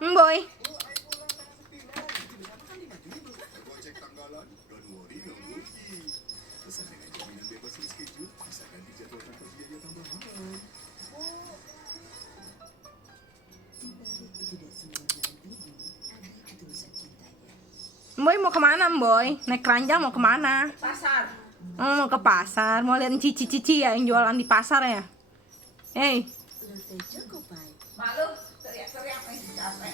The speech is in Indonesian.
Boy. Boy mau kemana, Boy? Naik keranjang mau kemana? Pasar. Oh, mau ke pasar. Mau lihat cici-cici ya yang jualan di pasar ya? Hei. Malu teriak-teriak nih, capek.